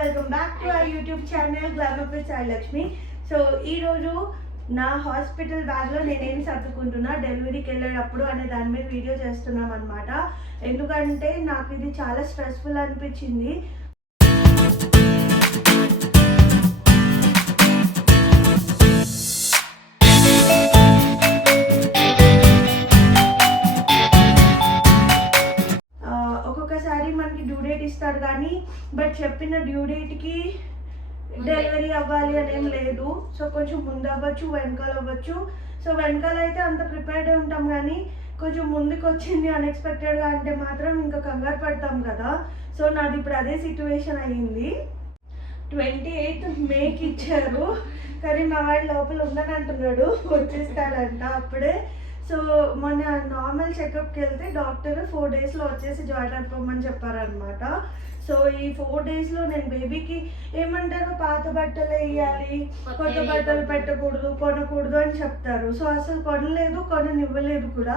Welcome back to our YouTube channel glamour with Sai Lakshmi. So ఈరోజు నా hospital బ్యాగ్లో నేనేం సర్దుకుంటున్నా డెలివరీకి వెళ్ళేటప్పుడు అనే దాని మీద వీడియో చేస్తున్నాం అనమాట. ఎందుకంటే నాకు ఇది చాలా స్ట్రెస్ఫుల్ అనిపించింది. మనకి డ్యూ డేట్ ఇస్తారు కానీ బట్ చెప్పిన డ్యూ డేట్కి డెలివరీ అవ్వాలి అనేం లేదు. సో కొంచెం ముందు అవ్వచ్చు, వెనకాల అవ్వచ్చు. సో వెనకాల అయితే అంత ప్రిపేర్డ్ ఉంటాం కానీ కొంచెం ముందుకు వచ్చింది అన్ఎక్స్పెక్టెడ్గా అంటే మాత్రం ఇంకా కంగారు పడతాం కదా. సో నాది ఇప్పుడు అదే సిచ్యువేషన్ అయ్యింది. 28th మేకి ఇచ్చారు కానీ మా వాడు లోపల ఉందని అంటున్నాడు, వచ్చేస్తాడంట అప్పుడే. సో మన నార్మల్ చెకప్కి వెళ్తే డాక్టర్ 4 daysలో వచ్చేసి జాయిన్ అయిపోమని చెప్పారనమాట. సో ఈ 4 daysలో నేను బేబీకి ఏమంటారు, పాత బట్టలు వేయాలి, కొత్త బట్టలు పెట్టకూడదు, కొనకూడదు అని చెప్తారు. సో అసలు కొనలేదు, కొననివ్వలేదు కూడా.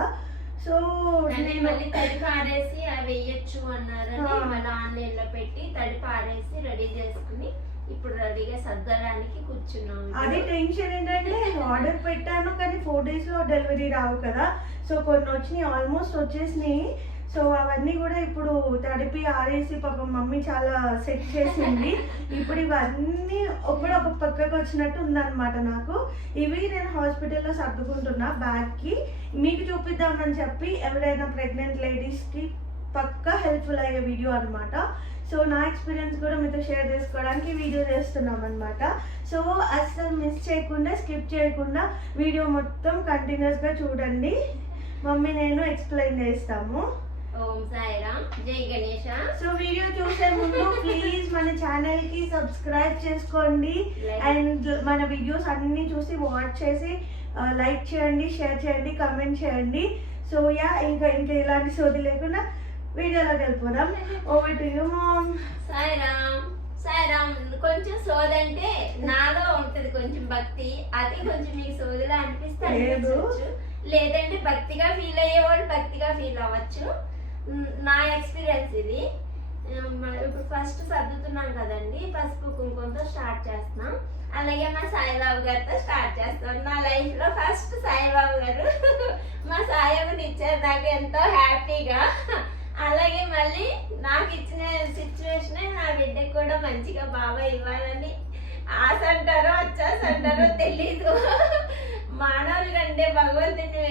సో మళ్ళీ తడిపి ఆడేసి అవి వేయచ్చు అన్నారని మళ్ళీ ఆన్లైన్లో పెట్టి తడిపి ఆడేసి రెడీ చేసుకుని ఇప్పుడు రెడీగా సర్దడానికి కూర్చున్నాం. అది టెన్షన్ ఏంటంటే ఆర్డర్ పెట్టాను కానీ 4 daysలో డెలివరీ రావు కదా. సో కొన్ని వచ్చినాయి, ఆల్మోస్ట్ వచ్చేసినాయి. సో అవన్నీ కూడా ఇప్పుడు తడిపి ఆరేసి పాపం మమ్మీ చాలా సెట్ చేసింది. ఇప్పుడు ఇవన్నీ ఒకటి ఒక పక్కకు వచ్చినట్టు ఉందన్నమాట నాకు. ఇవి నేను హాస్పిటల్లో సర్దుకుంటున్నా బ్యాగ్కి, మీకు చూపిద్దామని చెప్పి. ఎవరైనా ప్రెగ్నెంట్ లేడీస్కి పక్కా హెల్ప్ఫుల్ అయ్యే వీడియో అనమాట. సో నా ఎక్స్పీరియన్స్ కూడా మీతో షేర్ చేసుకోవడానికి వీడియో చేస్తున్నాం అనమాట. సో అస్సలు మిస్ చేయకుండా, స్కిప్ చేయకుండా వీడియో మొత్తం కంటిన్యూస్గా చూడండి. మమ్మీ నేను ఎక్స్ప్లెయిన్ చేస్తాము. ఓం సాయిరామ్, జై గణేష. సో వీడియో చూసే ముందు ప్లీజ్ మన ఛానల్కి సబ్స్క్రైబ్ చేసుకోండి అండ్ మన వీడియోస్ అన్నీ చూసి వాచ్ చేసి లైక్ చేయండి, షేర్ చేయండి, కమెంట్ చేయండి. సో ఇంకా ఇలాంటి సోది లేకుండా వీడియోలోకి వెళ్ళిపోదాం. Over to you mom. Sairam, Sairam. కొంచెం సోదంటే నాలో ఉంటది కొంచెం భక్తి, అది కొంచెం మీకు సోదిలా అనిపిస్తే లేదంటే భక్తిగా ఫీల్ అయ్యేవాళ్ళు భక్తిగా ఫీల్ అవ్వచ్చు. నా ఎక్స్పీరియన్స్ ఇది. ఇప్పుడు ఫస్ట్ సర్దుతున్నాం కదండి, పసుపు కుంకుమతో స్టార్ట్ చేస్తున్నాం. అలాగే మా సాయిబాబు గారితో స్టార్ట్ చేస్తాం. నా లైఫ్లో ఫస్ట్ సాయిబాబు గారు మా సాయిబాబుని ఇచ్చారు నాకు ఎంతో హ్యాపీగా. అలాగే మళ్ళీ నాకు ఇచ్చిన సిచ్యువేషనే నా బిడ్డకి కూడా మంచిగా బాబా ఇవ్వాలని ఆశ అంటారో వచ్చాస అంటారో తెలీదు. మానవులు కంటే భగవంతుని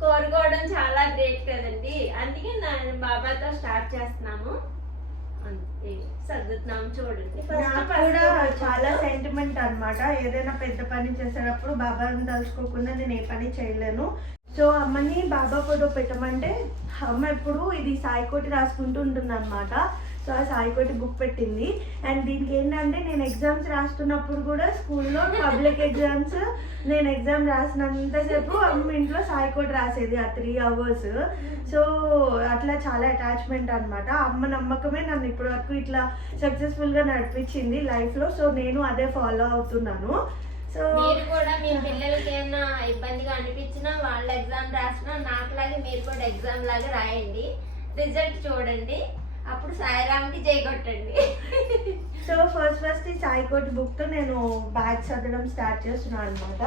కోరుకోవడం చాలా గ్రేట్ కదండి. అందుకే నేను బాబాతో స్టార్ట్ చేస్తున్నాము, సర్దుతున్నాము. చూడండి, నాకు కూడా చాలా సెంటిమెంట్ అనమాట. ఏదైనా పెద్ద పని చేసేటప్పుడు బాబాని తలుచుకోకుండా నేను ఏ పని చేయలేను. సో అమ్మని బాబా ఫోటో పెట్టమంటే అమ్మ ఎప్పుడు ఇది సాయికోటి రాసుకుంటూ ఉంటుంది అనమాట. సో ఆ సాయికోటి బుక్ పెట్టింది. అండ్ దీనికి ఏంటంటే నేను ఎగ్జామ్స్ రాస్తున్నప్పుడు కూడా స్కూల్లో పబ్లిక్ ఎగ్జామ్స్ నేను ఎగ్జామ్ రాసినంతసేపు అమ్మ ఇంట్లో సాయికోటి రాసేది ఆ 3 hours. సో అట్లా చాలా అటాచ్మెంట్ అనమాట. అమ్మ నమ్మకమే నన్ను ఇప్పటి వరకు ఇట్లా సక్సెస్ఫుల్గా నడిపించింది లైఫ్లో. సో నేను అదే ఫాలో అవుతున్నాను. సో మీరు కూడా మీ పిల్లలకి ఏమైనా ఇబ్బందిగా అనిపించినా వాళ్ళు ఎగ్జామ్ రాసినా నాకులాగే మీరు కూడా ఎగ్జామ్ లాగా రాయండి, రిజల్ట్ చూడండి, అప్పుడు సాయిరామ్కి జై కొట్టండి. సో ఫస్ట్ ఈ సాయికోటి బుక్తో నేను బ్యాగ్ సర్దడం స్టార్ట్ చేస్తున్నాను అనమాట.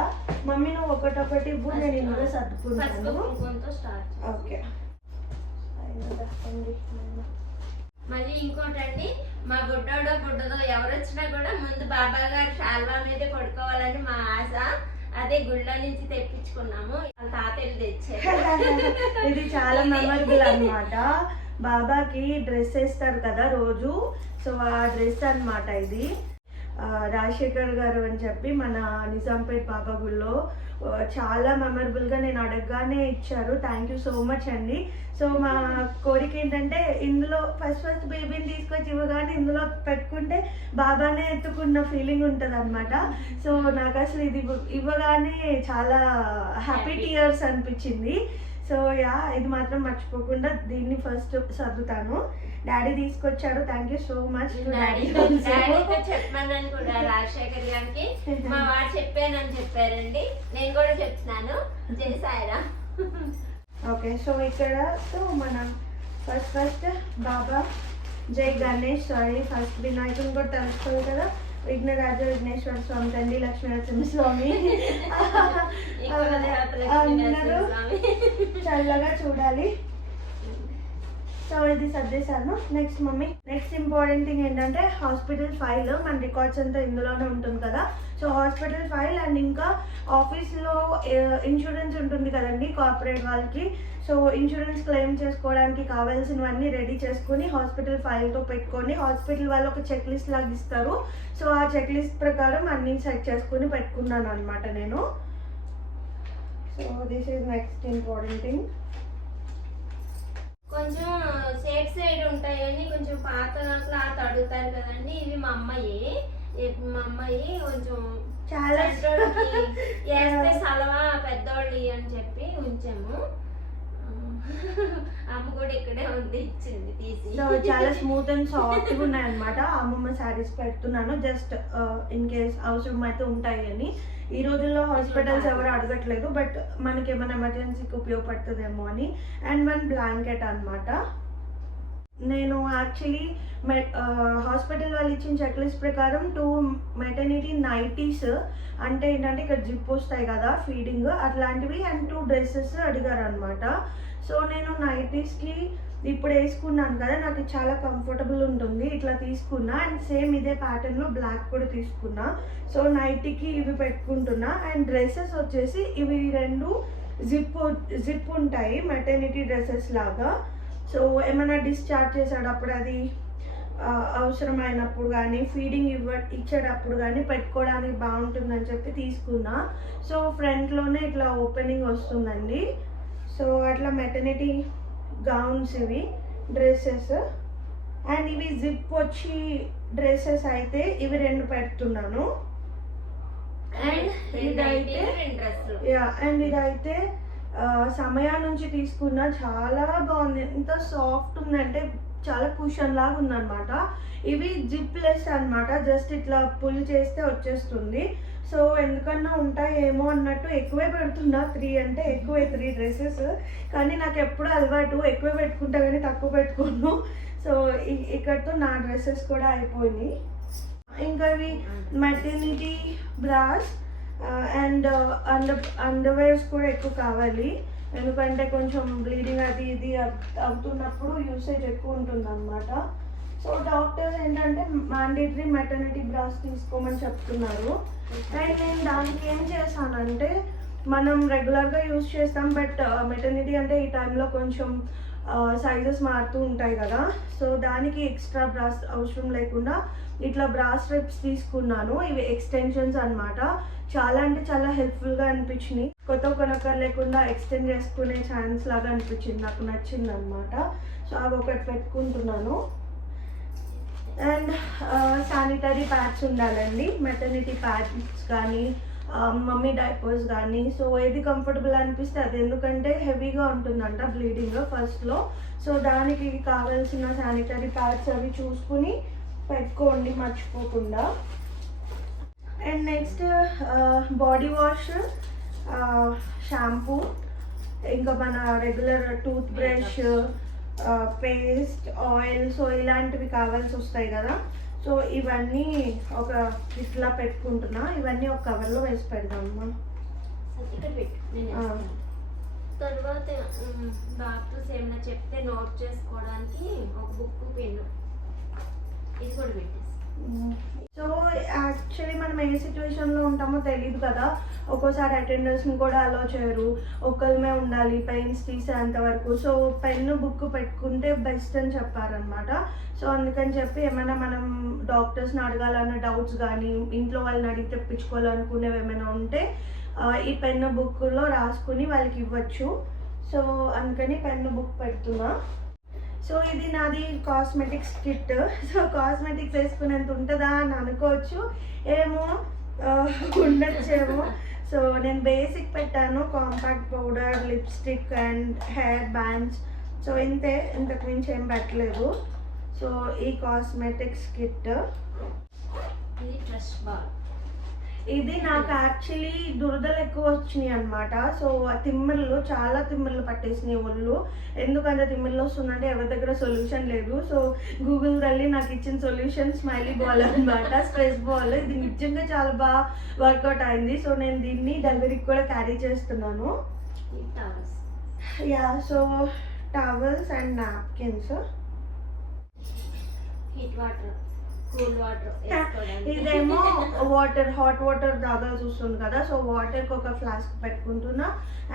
మమ్మీ నువ్వు ఒకటొకటి ఇవ్వు, నేను ఇందులో సర్దుకుంటాను. ఓకే. మళ్ళీ ఇంకోటండి, మా గుడ్డోడో గుడ్డదో ఎవరు వచ్చినా కూడా ముందు బాబా గారు శాల్వా మీదే పడుకోవాలని మా ఆశ. అదే గుళ్ళో నుంచి తెప్పించుకున్నాము, తాతయ్యలు తెచ్చారు. ఇది చాలా మెమరబుల్ అనమాట. బాబాకి డ్రెస్ వేస్తారు కదా రోజు, సో ఆ డ్రెస్ అనమాట ఇది. రాజశేఖర్ గారు అని చెప్పి మన నిజాంపేట్ బాబా గుళ్ళో చాలా మెమరబుల్గా నేను అడగగానే ఇచ్చారు. థ్యాంక్ యూ సో మచ్ అండి. సో మా కోరిక ఏంటంటే ఇందులో ఫస్ట్ బేబీని తీసుకొచ్చి ఇవ్వగానే ఇందులో పెట్టుకుంటే బాబానే ఎత్తుకున్న ఫీలింగ్ ఉంటుంది అనమాట. సో నాకు అసలు ఇది ఇవ్వగానే చాలా హ్యాపీ టీయర్స్ అనిపించింది. సో ఇది మాత్రం మర్చిపోకుండా దీన్ని ఫస్ట్ సర్దుతాను. డాడీ తీసుకొచ్చారు, థ్యాంక్ యూ సో మచ్. చెప్పమన్నాను కూడా రాజశేఖర్ గారికి, మా వాడు చెప్పానని చెప్పారండి, నేను కూడా చెప్తున్నాను. జై సాయిరామ్. ఓకే, సో ఇక్కడ సో మనం ఫస్ట్ బాబా జై గణేష్, సారీ ఫస్ట్ వినాయకుని కూడా తెలుసుకోవాలి కదా, విఘ్నరాజ విఘ్నేశ్వర స్వామి, తండ్రి లక్ష్మీ నరసింహస్వామి అందరూ చల్లగా చూడాలి. సో ఇది సర్దేశాను. Next mummy, next important thing ఏంటంటే హాస్పిటల్ ఫైల్. మన రికార్డ్స్ అంతా ఇందులోనే ఉంటుంది కదా. సో హాస్పిటల్ ఫైల్ అండ్ ఇంకా ఆఫీస్లో ఇన్సూరెన్స్ ఉంటుంది కదండి కార్పొరేట్ వాళ్ళకి. సో ఇన్సూరెన్స్ క్లెయిమ్ చేసుకోవడానికి కావాల్సినవన్నీ రెడీ చేసుకొని హాస్పిటల్ ఫైల్తో పెట్టుకొని, హాస్పిటల్ వాళ్ళు ఒక చెక్ లిస్ట్ లాగా ఇస్తారు. సో ఆ చెక్ లిస్ట్ ప్రకారం అన్నీ సెట్ చేసుకొని పెట్టుకున్నాను అనమాట నేను. So this is next important thing. కొంచెం సైడ్ ఉంటాయని కొంచెం పాత క్లాత్ అడుగుతారు కదండి. ఇవి మా అమ్మాయి కొంచెం చాలా వేస్తే సలవా పెద్దోళ్ళు అని చెప్పి ఉంచాము. అమ్మ కూడా ఇక్కడే ఉంది, ఇచ్చింది తీసి. సో చాలా స్మూత్ అండ్ సాఫ్ట్గా ఉన్నాయి అనమాట. అమ్మమ్మ శారీస్ పెడుతున్నాను జస్ట్ ఇన్ కేస్ అవసరం అయితే ఉంటాయి అని. ఈ రోజుల్లో హాస్పిటల్స్ ఎవరు అడగట్లేదు, బట్ మనకి ఏమైనా ఎమర్జెన్సీకి ఉపయోగపడుతుందేమో అని. అండ్ 1 బ్లాంకెట్ అనమాట. నేను యాక్చువల్లీ హాస్పిటల్ వాళ్ళు ఇచ్చిన చెక్ లిస్ట్ ప్రకారం 2 మెటర్నిటీ నైటీస్, అంటే ఏంటంటే ఇక్కడ జిప్ వస్తాయి కదా ఫీడింగ్ అట్లాంటివి, అండ్ 2 డ్రెస్సెస్ అడిగారు అనమాట. సో నేను నైటీస్కి ఇప్పుడు వేసుకున్నాను కదా, నాకు చాలా కంఫర్టబుల్ ఉంటుంది, ఇట్లా తీసుకున్నా. అండ్ సేమ్ ఇదే ప్యాటర్న్లో బ్లాక్ కూడా తీసుకున్నా. సో నైటీకి ఇవి పెట్టుకుంటున్నా. అండ్ డ్రెస్సెస్ వచ్చేసి ఇవి 2 జిప్ ఉంటాయి మెటర్నిటీ డ్రెస్సెస్ లాగా. సో ఏమైనా డిశ్చార్జ్ చేసేటప్పుడు అది అవసరమైనప్పుడు కానీ ఫీడింగ్ ఇచ్చేటప్పుడు కానీ పెట్టుకోవడానికి బాగుంటుందని చెప్పి తీసుకున్నా. సో ఫ్రంట్లోనే ఇట్లా ఓపెనింగ్ వస్తుందండి. సో అట్లా మెటర్నిటీ గౌన్స్ ఇవి డ్రెస్సెస్. అండ్ ఇవి జిప్ వచ్చి డ్రెస్సెస్ అయితే ఇవి 2 పెడుతున్నాను. అండ్ ఇదైతే సమయా నుంచి తీసుకున్నా, చాలా బాగుంది. ఎంత సాఫ్ట్ ఉందంటే చాలా కుషన్ లాగా ఉందన్నమాట. ఇవి జిప్ లెస్ అనమాట, జస్ట్ ఇట్లా పుల్ చేస్తే వచ్చేస్తుంది. సో ఎందుకన్నా ఉంటాయేమో అన్నట్టు ఎక్కువే పెడుతున్నా. 3 అంటే ఎక్కువే, 3 డ్రెస్సెస్. కానీ నాకు ఎప్పుడు అలవాటు ఎక్కువే పెట్టుకుంటా కానీ తక్కువ పెట్టుకోను. సో ఇక్కడతో నా డ్రెస్సెస్ కూడా అయిపోయినాయి. ఇంకా ఇవి మెటర్నిటీ బ్రాస్ అండ్ అండర్వేర్స్ కూడా ఎక్కువ కావాలి, ఎందుకంటే కొంచెం బ్లీడింగ్ అది ఇది అవుతున్నప్పుడు యూసేజ్ ఎక్కువ ఉంటుంది అనమాట. సో డాక్టర్స్ ఏంటంటే మ్యాండేటరీ మెటర్నిటీ బ్రాస్ తీసుకోమని చెప్తున్నారు. అండ్ నేను దానికి ఏం చేస్తానంటే, మనం రెగ్యులర్గా యూజ్ చేస్తాం, బట్ మెటర్నిటీ అంటే ఈ టైంలో కొంచెం సైజెస్ మారుతూ ఉంటాయి కదా. సో దానికి ఎక్స్ట్రా బ్రాస్ అవసరం లేకుండా ఇట్లా బ్రాస్ స్ట్రిప్స్ తీసుకున్నాను. ఇవి ఎక్స్టెన్షన్స్ అనమాట. చాలా అంటే చాలా హెల్ప్ఫుల్గా అనిపించినాయి. కొనక్కర్ లేకుండా ఎక్స్టెండ్ చేసుకునే ఛాన్స్ లాగా అనిపించింది, నాకు నచ్చింది అనమాట. సో అవి ఒకటి పెట్టుకుంటున్నాను. అండ్ శానిటరీ ప్యాడ్స్ ఉండాలండి, మెటర్నిటీ ప్యాడ్స్ కానీ మమ్మీ డైపర్స్ కానీ. సో ఏది కంఫర్టబుల్ అనిపిస్తే అది, ఎందుకంటే హెవీగా ఉంటుందంట బ్లీడింగ్ ఫస్ట్లో. సో దానికి కావాల్సిన శానిటరీ ప్యాడ్స్ అవి చూసుకుని పెట్టుకోండి మర్చిపోకుండా. And next body wash, shampoo, ఇంకా మన regular toothbrush, paste, oil. So ఇలాంటివి కావాల్సి వస్తాయి కదా. సో ఇవన్నీ ఒక ఇట్లా పెట్టుకుంటున్నా. ఇవన్నీ ఒక కవర్లో వేసి పెడదామమ్మా. తర్వాత డాక్టర్స్ ఏమైనా చెప్తే నోట్ చేసుకోవడానికి ఒక బుక్, పెన్ను, ఇది కూడా పెట్టేసి. సో యాక్చువల్లీ మనం ఏ సిచ్యువేషన్లో ఉంటామో తెలియదు కదా. ఒక్కోసారి అటెండర్స్ని కూడా అలో చేయరు, ఒక్కరిమే ఉండాలి పెయిన్స్ తీసేంత వరకు. సో పెన్ను బుక్ పెట్టుకుంటే బెస్ట్ అని చెప్పారనమాట. సో అందుకని చెప్పి ఏమైనా మనం డాక్టర్స్ని అడగాలన్న డౌట్స్ కానీ, ఇంట్లో వాళ్ళని అడిగి తెప్పించుకోవాలనుకునేవి ఏమైనా ఉంటే ఈ పెన్ను బుక్లో రాసుకుని వాళ్ళకి ఇవ్వచ్చు. సో అందుకని పెన్ను బుక్ పెడుతున్నా. సో ఇది నాది కాస్మెటిక్స్ కిట్. సో కాస్మెటిక్స్ వేసుకునేంత ఉంటుందా అని అనుకోవచ్చు, ఏమో ఉండొచ్చేమో. సో నేను బేసిక్ పెట్టాను, compact powder, lipstick and hair bands. So ఇంతే, ఇంతకు మించి ఏం పెట్టలేదు. సో ఈ కాస్మెటిక్స్ కిట్. ఇది ట్రస్ట్ బాల్. ఇది నాకు యాక్చువల్లీ దురదలు ఎక్కువ వచ్చినాయి అనమాట. సో ఆ తిమ్మిర్లు, చాలా తిమ్మిర్లు పట్టేసినాయి ఒళ్ళు. ఎందుకంటే తిమ్మిర్లు వస్తుందంటే ఎవరి దగ్గర సొల్యూషన్ లేదు. సో గూగుల్ తల్లి నాకు ఇచ్చిన సొల్యూషన్ స్మైలీ బాల్ అనమాట, స్ట్రెస్ బాల్. ఇది నిజంగా చాలా బాగా వర్కౌట్ అయింది. సో నేను దీన్ని డెలివరీకి కూడా క్యారీ చేస్తున్నాను. Yeah, so towels and napkins. Heat water, cool water ఇదేమో వాటర్, హాట్ వాటర్ తాగాల్సి వస్తుంది కదా. సో వాటర్కి ఒక ఫ్లాస్క్ పెట్టుకుంటున్నా.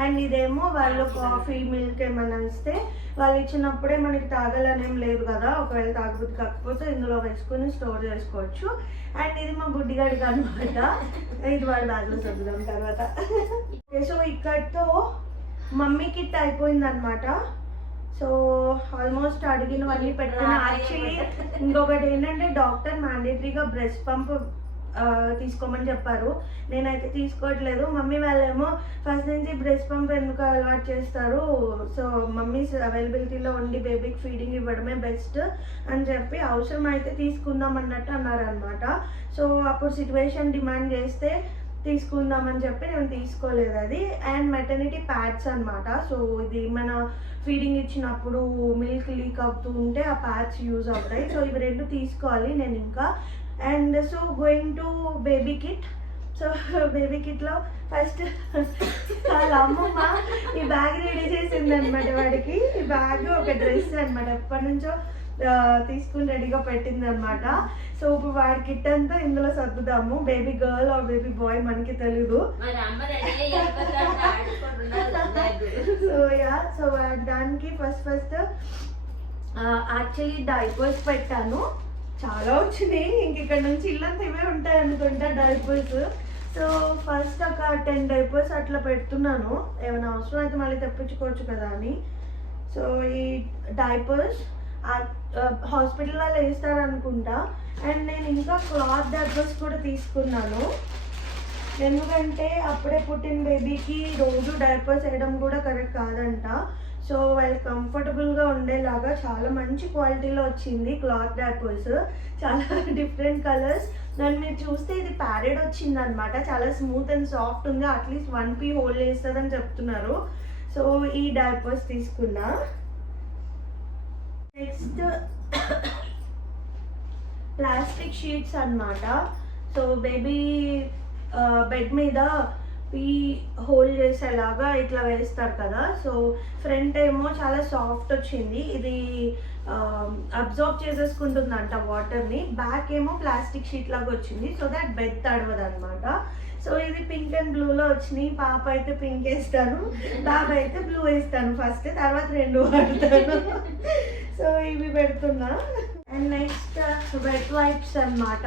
అండ్ ఇదేమో వాళ్ళు కాఫీ, మిల్క్ ఏమైనా ఇస్తే వాళ్ళు ఇచ్చినప్పుడే మనకి తాగాలనేం లేదు కదా. ఒకవేళ తాగబుద్ధి కాకపోతే ఇందులో వేసుకొని స్టోర్ చేసుకోవచ్చు. అండ్ ఇది మా బుడ్డిగాడికి అనమాట. ఇది వాడు దాంట్లో చదువుదాం తర్వాత. ఓకే, సో ఇక్కడతో మమ్మీ కిట్ అయిపోయింది అనమాట. సో ఆల్మోస్ట్ అడిగినవన్నీ పెట్టుకున్నా. యాక్చువల్లీ ఇంకొకటి ఏంటంటే డాక్టర్ మ్యాండేటరీగా బ్రెస్ట్ పంప్ తీసుకోమని చెప్పారు. నేనైతే తీసుకోవట్లేదు. మమ్మీ వాళ్ళేమో ఫస్ట్ నుంచి బ్రెస్ట్ పంప్ ఎందుకు అలవాటు చేస్తారు, సో మమ్మీస్ అవైలబిలిటీలో ఉండి బేబీకి ఫీడింగ్ ఇవ్వడమే బెస్ట్ అని చెప్పి అవసరం అయితే తీసుకుందాం అన్నట్టు అన్నారనమాట. సో అప్పుడు సిచ్యువేషన్ డిమాండ్ చేస్తే తీసుకుందామని చెప్పి నేను తీసుకోలేదు అది. అండ్ మెటర్నిటీ ప్యాడ్స్ అనమాట. సో ఇది మన ఫీడింగ్ ఇచ్చినప్పుడు మిల్క్ లీక్ అవుతూ ఉంటే ఆ ప్యాడ్స్ యూజ్ అవుతాయి. సో ఇవి రెండు తీసుకోవాలి నేను ఇంకా. And so going to baby kit. So baby కిట్లో ఫస్ట్ వాళ్ళ అమ్మమ్మ ఈ బ్యాగ్ రెడీ చేసింది అనమాట వాడికి. ఈ బ్యాగ్ ఒక డ్రెస్ అనమాట, ఎప్పటి నుంచో తీసుకుని రెడీగా పెట్టింది అనమాట. సో ఇప్పుడు వాడి కిట్ అంతా ఇందులో సర్దుదాము. Baby girl or baby boy మనకి తెలీదు. సో యా, సో దానికి ఫస్ట్ యాక్చువల్లీ డైపర్స్ పెట్టాను. చాలా వచ్చినాయి, ఇంక ఇక్కడ నుంచి ఇల్లంతా ఇవే ఉంటాయి అనుకుంటా డైపర్స్. సో ఫస్ట్ ఒక 10 డైపర్స్ అట్లా పెడుతున్నాను, ఏమైనా అవసరం అయితే మళ్ళీ తెప్పించుకోవచ్చు కదా అని. సో ఈ డైపర్స్ హాస్పిటల్ వాళ్ళు వేస్తారు అనుకుంటా. అండ్ నేను ఇంకా క్లాత్ డైపర్స్ కూడా తీసుకున్నాను, ఎందుకంటే అప్పుడే పుట్టిన బేబీకి రోజు డైపర్స్ వేయడం కూడా కరెక్ట్ కాదంట. సో వాళ్ళు కంఫర్టబుల్గా ఉండేలాగా చాలా మంచి క్వాలిటీలో వచ్చింది క్లాత్ డైపర్స్, చాలా డిఫరెంట్ కలర్స్. దాన్ని మీరు చూస్తే ఇది ప్యాడెడ్ వచ్చింది అనమాట, చాలా స్మూత్ అండ్ సాఫ్ట్ ఉంది. అట్లీస్ట్ 1p హోల్డ్ చేస్తుందని చెప్తున్నారు. సో ఈ డైపర్స్ తీసుకున్నా. నెక్స్ట్ ప్లాస్టిక్ షీట్స్ అన్నమాట. సో బేబీ బెడ్ మీద పీ హోల్డ్ చేసేలాగా ఇట్లా వేస్తారు కదా. సో ఫ్రంట్ ఏమో చాలా సాఫ్ట్ వచ్చింది, ఇది అబ్జర్వ్ చేసేసుకుంటుందంట వాటర్ని. బ్యాక్ ఏమో ప్లాస్టిక్ షీట్ లాగా వచ్చింది, సో దట్ బెడ్ తడవదు అనమాట. సో ఇది పింక్ అండ్ బ్లూలో వచ్చినాయి. పాప అయితే పింక్ వేస్తాను, బాబా అయితే బ్లూ వేస్తాను ఫస్ట్, తర్వాత 2 వాడతాను. సో ఇవి పెడుతున్నా. అండ్ నెక్స్ట్ వెట్ వైప్స్ అన్నమాట.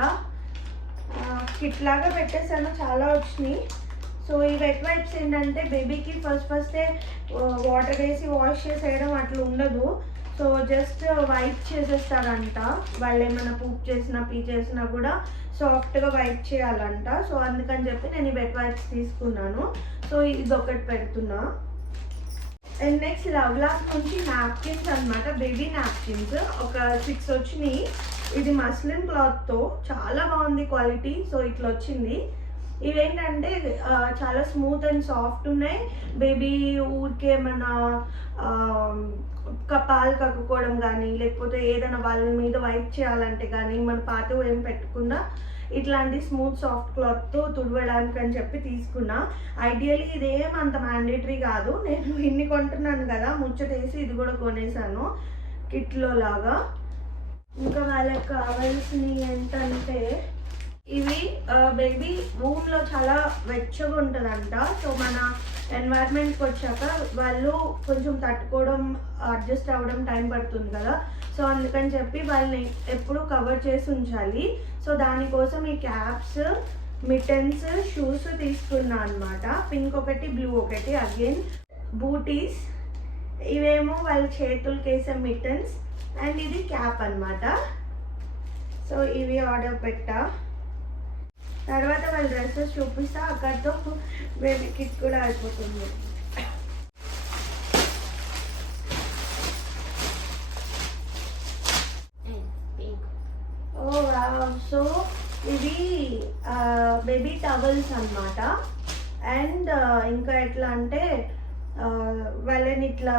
కిట్ లాగా పెట్టేసాను, చాలా వచ్చినాయి. సో ఈ వెట్ వైప్స్ ఏంటంటే బేబీకి ఫస్టే వాటర్ వేసి వాష్ చేసేయడం అట్లా ఉండదు. సో జస్ట్ వైప్ చేసేస్తారంట, వాళ్ళు ఏమైనా పూప్ చేసినా పీ చేసినా కూడా సాఫ్ట్గా వైప్ చేయాలంట. సో అందుకని చెప్పి నేను ఈ వెట్ వైప్స్ తీసుకున్నాను. సో ఇది ఒకటి పెడుతున్నా. అండ్ నెక్స్ట్ లవ్లాక్ నుంచి నాప్కిన్స్ అనమాట, బేబీ నాప్కిన్స్ ఒక 6 వచ్చినాయి. ఇది మస్లిన్ క్లాత్తో చాలా బాగుంది క్వాలిటీ. సో ఇట్లా వచ్చింది. ఇవేంటంటే చాలా స్మూత్ అండ్ సాఫ్ట్ ఉన్నాయి. బేబీ ఊరికే మన పాలు కక్కుకోవడం కానీ లేకపోతే ఏదైనా వాళ్ళ మీద వైప్ చేయాలంటే కానీ మన పాత ఏం పెట్టకుండా ఇట్లాంటి స్మూత్ సాఫ్ట్ క్లాత్తో తుడవడానికి అని చెప్పి తీసుకున్నా. ఐడియల్లీ ఇదేం అంత మ్యాండేటరీ కాదు, నేను ఇన్ని కొంటున్నాను కదా ముచ్చటేసి ఇది కూడా కొనేసాను కిట్లో లాగా. ఇంకా వాళ్ళకి కావాల్సినవి ఏంటంటే ఇవి బేబీ రూమ్లో చాలా వెచ్చగా ఉంటుందంట. సో మన ఎన్వైర్న్మెంట్కి వచ్చాక వాళ్ళు కొంచెం తట్టుకోవడం అడ్జస్ట్ అవ్వడం టైం పడుతుంది కదా. సో అందుకని చెప్పి వాళ్ళని ఎప్పుడు కవర్ చేసి ఉంచాలి. సో దానికోసం ఈ క్యాప్స్, మిటన్స్, షూస్ తీసుకున్నా అనమాట. పింక్ ఒకటి, బ్లూ ఒకటి. అగైన్ బూటీస్, ఇవేమో వాళ్ళ చేతులకి వేసే మిటన్స్. అండ్ ఇది క్యాప్ అనమాట. సో ఇవి ఆర్డర్ పెట్టా. తర్వాత వాళ్ళ డ్రెస్సెస్ చూపిస్తా, అక్కడితో బేబీ కిట్ కూడా అయిపోతుంది. ఓ వావ్, సో ఇవి బేబీ టవల్స్ అన్నమాట. అండ్ ఇంకా ఎట్లా అంటే వాళ్ళని ఇట్లా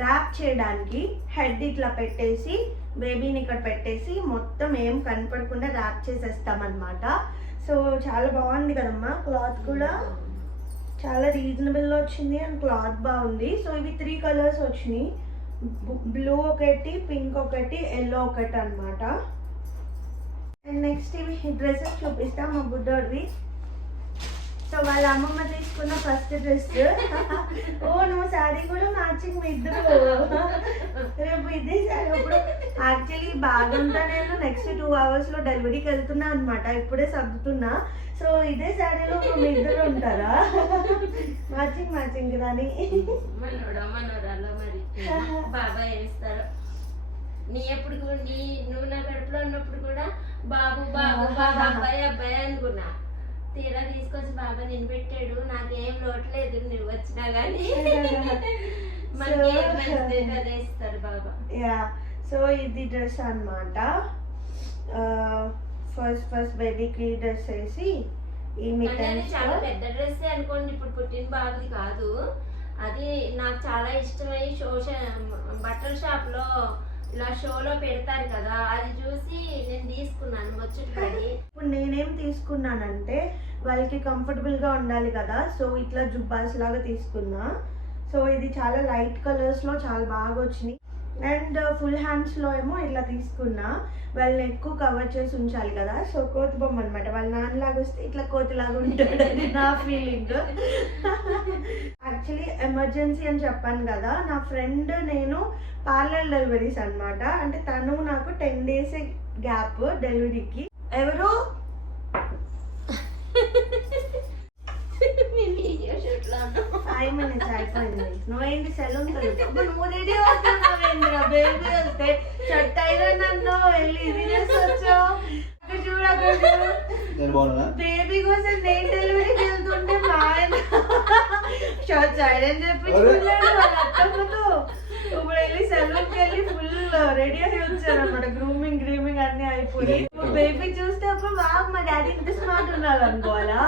ర్యాప్ చేయడానికి హెడ్ ఇట్లా పెట్టేసి బేబీని ఇక్కడ పెట్టేసి మొత్తం ఏం కనపడకుండా ర్యాప్ చేసేస్తామన్నమాట. సో చాలా బాగుంది కదమ్మా, క్లాత్ కూడా చాలా రీజనబుల్గా వచ్చింది అండ్ క్లాత్ బాగుంది. సో ఇవి 3 కలర్స్ వచ్చినాయి, బ్లూ ఒకటి, పింక్ ఒకటి, ఎల్లో ఒకటి అన్నమాట. అండ్ నెక్స్ట్ ఇవి డ్రెస్సెస్ చూపిస్తాం మా బుడ్డోడివి. సో వాళ్ళ అమ్మమ్మ తీసుకున్న ఫస్ట్ డ్రెస్. ఓ నువ్వు శారీ కూడా మ్యాచింగ్ మీ ఇద్దరు. రేపు ఇదే శారీ. ఇప్పుడు యాక్చువల్లీ బాగుంటా నేను నెక్స్ట్ 2 hours లో డెలివరీకి వెళ్తున్నా అనమాట, ఇప్పుడే సర్దుతున్నా. సో ఇదే శారీలో మీ ఇద్దరు ఉంటారా? మ్యాచింగ్ మ్యాచింగ్ రాని మనోరాలో మరి బాబాయ్ ఏమిస్తారు. నువ్వు నా కడుపులో ఉన్నప్పుడు కూడా బాబు బాబు బాబు అబ్బాయి అబ్బాయి అనుకున్నా. తీరా తీసుకొచ్చి బాబా నేను పెట్టాడు, నాకేం లోట్లేదు నువ్వు వచ్చినా కానీ అదే ఇస్తాడు బాబా. యా, సో ఇది డ్రెస్ అన్నమాట. ఫస్ట్ బేబీకి డ్రెస్ వేసి ఈ చాలా పెద్ద డ్రెస్ అనుకోండి, ఇప్పుడు పుట్టిన బాబుది కాదు అది. నాకు చాలా ఇష్టమై బట్టల షాప్ లో ఇలా షోలో పెడతారు కదా, అది చూసి నేను తీసుకున్నాను ముచ్చటపడి. ఇప్పుడు నేనేం తీసుకున్నానంటే వాళ్ళకి కంఫర్టబుల్ గా ఉండాలి కదా, సో ఇట్లా జుబ్బాస్ లాగా తీసుకున్నా. సో ఇది చాలా లైట్ కలర్స్ లో చాలా బాగా వచ్చినాయి. అండ్ ఫుల్ హ్యాండ్స్ లో ఏమో ఇట్లా తీసుకున్నా, వాళ్ళని ఎక్కువ కవర్ చేసి ఉంచాలి కదా. సో కోతి బొమ్మ అనమాట, వాళ్ళ నాన్నలాగా వస్తే ఇట్లా కోతిలాగా ఉంటాడు, అది నా ఫీలింగ్. యాక్చువల్లీ ఎమర్జెన్సీ అని చెప్పాను కదా, నా ఫ్రెండ్ నేను పార్లర్ డెలివరీస్ అనమాట. అంటే తను నాకు 10 days గ్యాప్ డెలివరీకి. ఎవరు 5 minutes అయిపోయింది. నువ్వేంటి సెలూన్ నువ్వు రెడీ అవుతున్నావేంద్ర, బేబీ వస్తే షర్ట్ అయినా నన్ను వెళ్ళి ఇది చేసి వచ్చావు. అక్కడ చూడు, అక్కడ చూడు, బేబీ కోసం నేను డెలివరీకి వెళ్తుంటే మా ఆయన షర్ట్ సైడ్ చెప్పించుకున్నాడు వాళ్ళ అత్తమ్మతో. ఇప్పుడు వెళ్ళి సెలూన్కి వెళ్ళి ఫుల్ రెడీ అయి వచ్చారు అనమాట, గ్రూమింగ్ అన్ని అయిపోయి. బేబీ చూస్తే అప్పుడు మా డాడీ ఇంత స్మార్ట్ ఉన్నాడు అనుకోవాలా.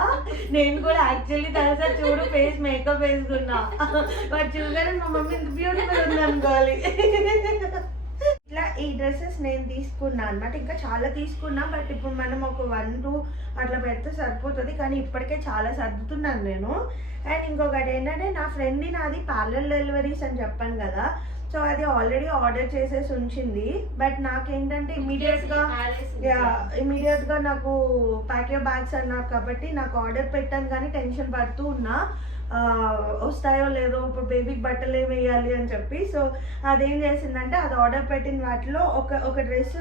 నేను కూడా యాక్చువల్లీ తెలుసా చూడు ఫేస్ మేకప్ వేసుకున్నా, బట్ చూడగానే మా మమ్మీ ఇంత బ్యూటిఫుల్ ఉంది అనుకోవాలి. ఇట్లా ఈ డ్రెస్సెస్ నేను తీసుకున్నా అనమాట. ఇంకా చాలా తీసుకున్నా, బట్ ఇప్పుడు మనం ఒక 1-2 అట్లా పెడితే సరిపోతుంది. కానీ ఇప్పటికే చాలా సర్దుతున్నాను నేను. అండ్ ఇంకొకటి ఏంటంటే నా ఫ్రెండ్ని నాది పార్లర్ డెలివరీస్ అని చెప్పాను కదా, సో అది ఆల్రెడీ ఆర్డర్ చేసేసి ఉంచింది. బట్ నాకేంటంటే ఇమీడియట్గా నాకు ప్యాక్ యువర్ బ్యాగ్స్ అన్నారు కాబట్టి నాకు ఆర్డర్ పెట్టాను, కానీ టెన్షన్ పడుతూ ఉన్నా వస్తాయో లేదో, ఇప్పుడు బేబీకి బట్టలు ఏమి వేయాలి అని చెప్పి. సో అదేం చేసిందంటే అది ఆర్డర్ పెట్టిన వాటిలో ఒక్కొక్క డ్రెస్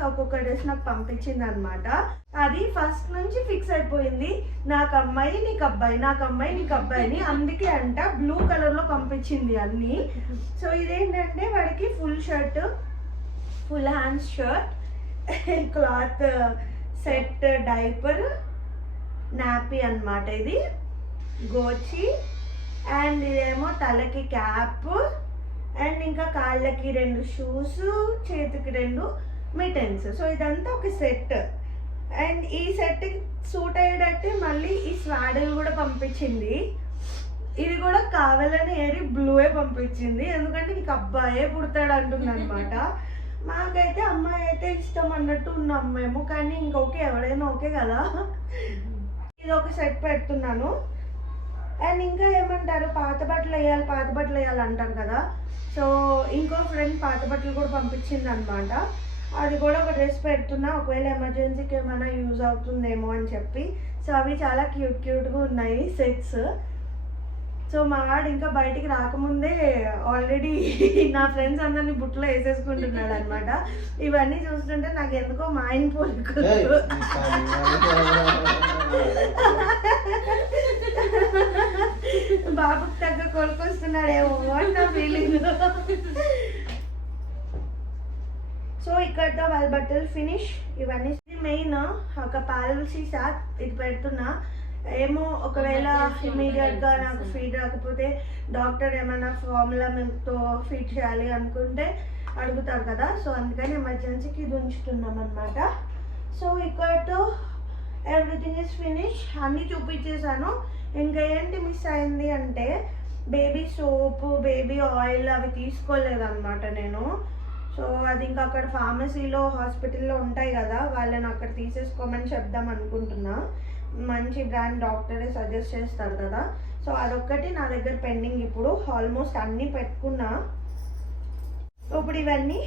నాకు పంపించింది అనమాట. అది ఫస్ట్ నుంచి ఫిక్స్ అయిపోయింది, నాకు అమ్మాయి నీకు అబ్బాయి, నాకు అమ్మాయి నీకు అబ్బాయిని. అందుకే అంట బ్లూ కలర్లో పంపించింది అన్నీ. సో ఇదేంటంటే వాడికి full shirt, full hands shirt, cloth set, diaper, nappy అన్నమాట. ఇది గోచి. అండ్ ఇదేమో తలకి క్యాప్, అండ్ ఇంకా కాళ్ళకి 2 షూస్, చేతికి 2 మిటన్స్. సో ఇదంతా ఒక సెట్. అండ్ ఈ సెట్కి సూట్ అయ్యేటట్టు మళ్ళీ ఈ స్వాడల్ కూడా పంపించింది. ఇది కూడా కావాలని ఏరి బ్లూయే పంపించింది, ఎందుకంటే నీకు అబ్బాయే పుడతాడు అంటుంది అనమాట. మాకైతే అమ్మాయి అయితే ఇష్టం అన్నట్టు ఉన్నాం మేము, కానీ ఇంకొకే ఎవరైనా ఓకే కదా. ఇది ఒక సెట్ పెడుతున్నాను. అండ్ ఇంకా ఏమంటారు, పాత బట్టలు వేయాలి అంటారు కదా. సో ఇంకో ఫ్రెండ్ పాత బట్టలు కూడా పంపించింది అనమాట, అది కూడా ఒక డ్రెస్ పెడుతున్నా, ఒకవేళ ఎమర్జెన్సీకి ఏమైనా యూజ్ అవుతుందేమో అని చెప్పి. సో అవి చాలా క్యూట్గా ఉన్నాయి సెట్స్. సో మా వాడు ఇంకా బయటికి రాకముందే ఆల్రెడీ నా ఫ్రెండ్స్ అందరినీ బుట్టలో వేసేసుకుంటున్నాడు అనమాట. ఇవన్నీ చూస్తుంటే నాకు ఎందుకో మా ఆయన పోలుకుంటు. బాబుకి తగ్గ కొనుక్కొస్తున్నాడేమో అని నా ఫీలింగ్. సో ఇక్కడతో వాళ్ళ బట్టలు ఫినిష్. ఇవన్నీ మెయిన్ ఒక పాలసీ సార్ ఇది పెడుతున్నా. ఏమో ఒకవేళ ఇమీడియట్గా నాకు ఫీడ్ రాకపోతే డాక్టర్ ఏమైనా ఫార్ములా మిల్క్తో ఫీడ్ చేయాలి అనుకుంటే అడుగుతారు కదా. సో అందుకని ఎమర్జెన్సీకి ఇది ఉంచుతున్నాం అనమాట. సో ఇక్కడతో ఎవ్రీథింగ్ ఇస్ ఫినిష్. అన్నీ చూపించేసాను. ఇంకా ఏంటి మిస్ అయింది అంటే బేబీ సోప్, బేబీ ఆయిల్ అవి తీసుకోలేదన్నమాట నేను. సో అది ఇంకా అక్కడ ఫార్మసీలో హాస్పిటల్లో ఉంటాయి కదా, వాళ్ళని అక్కడ తీసేసుకోమని చెప్దాం అనుకుంటున్నా. మంచి బ్రాండ్ డాక్టరే సజెస్ట్ చేస్తారు కదా. సో అదొక్కటి నా దగ్గర పెండింగ్. ఇప్పుడు ఆల్మోస్ట్ అన్నీ పెట్టుకున్నా. ఇప్పుడు ఇవన్నీ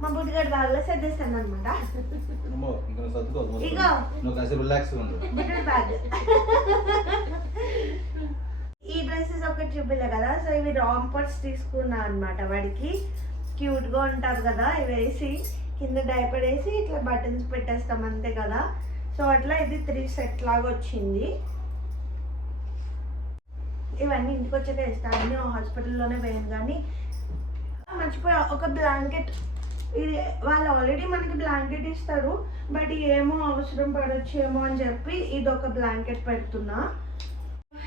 మా బుడ్డిగాడు బ్యాగ్లో సర్దేస్తాను అనమాట. ఇగో బుడ్డి బ్యాగ్. ఈ డ్రెస్సెస్ ఒకటి చూపిలే కదా, సో ఇవి రాంపర్స్ తీసుకున్నా అనమాట. వాడికి క్యూట్గా ఉంటారు కదా, ఇవి వేసి కింద డైపర్ వేసి ఇట్లా బటన్స్ పెట్టేస్తాం అంతే కదా. సో అట్లా ఇది 3 సెట్ లాగా వచ్చింది. ఇవన్నీ ఇంటికి వచ్చాక వేస్తాను. అన్నీ హాస్పిటల్లోనే వేయను. కానీ మర్చిపోయా, ఒక బ్లాంకెట్. ఇది వాళ్ళు ఆల్రెడీ మనకి బ్లాంకెట్ ఇస్తారు, బట్ ఏమో అవసరం పడొచ్చేమో అని చెప్పి ఇది ఒక బ్లాంకెట్ పెడుతున్నా.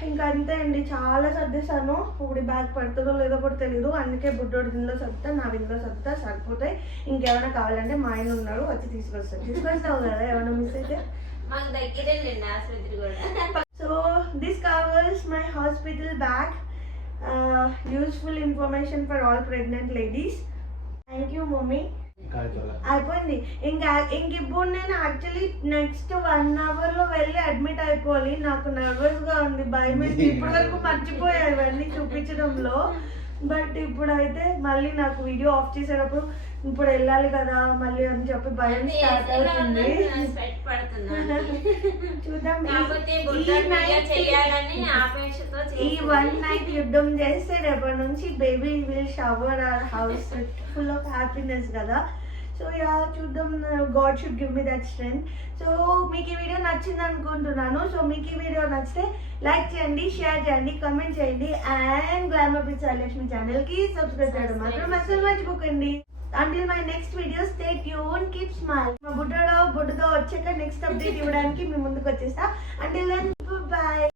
ఇంకా అంతే అండి, చాలా సర్దేశాను. ఇప్పుడు బ్యాగ్ పడుతుందో లేదో కూడా తెలీదు. అందుకే బుడ్డోడి దీనిలో సర్దుతా, నా దీనిలో సర్దుతా, సరిపోతాయి. ఇంకేమైనా కావాలంటే మా ఆయన ఉన్నాడు, వచ్చి తీసుకొస్తావు కదా ఏమైనా మిస్ అయితే. మాకు దగ్గరేనండి ఆసుపత్రి కూడా. So this covers my hospital bag. Useful information for all pregnant ladies. Thank you mummy. అయిపోయింది. ఇప్పుడు నేను యాక్చువల్లీ నెక్స్ట్ 1 అవర్లో వెళ్ళి అడ్మిట్ అయిపోవాలి. నాకు నర్వస్గా ఉంది, భయం వేసి ఇప్పటి వరకు మర్చిపోయాయి ఇవన్నీ చూపించడంలో. బట్ ఇప్పుడైతే మళ్ళీ నాకు వీడియో ఆఫ్ చేసేటప్పుడు ఇప్పుడు వెళ్ళాలి కదా మళ్ళీ అని చెప్పి భయం స్టార్ట్ అవుతుంది. చూద్దాం. ఈ 1 నైట్ యుద్ధం చేస్తే రేపటి నుంచి baby will shower our house full of happiness కదా. సో యా చూద్దాం. God should give me that strength. So మీకు ఈ వీడియో నచ్చింది అనుకుంటున్నాను. సో మీకు ఈ వీడియో నచ్చితే లైక్ చేయండి, షేర్ చేయండి, కమెంట్ చేయండి. అండ్ గ్లామర్ విత్ సాయిలక్ష్మి ఛానల్కి సబ్స్క్రైబ్ చేయడం మాత్రం అసలు మర్చిపోకండి. Until my next video, stay tuned, keep smile. మా బుడ్డగా వచ్చాక నెక్స్ట్ అప్డేట్ ఇవ్వడానికి మీ ముందుకు వచ్చేస్తా. Until then, bye.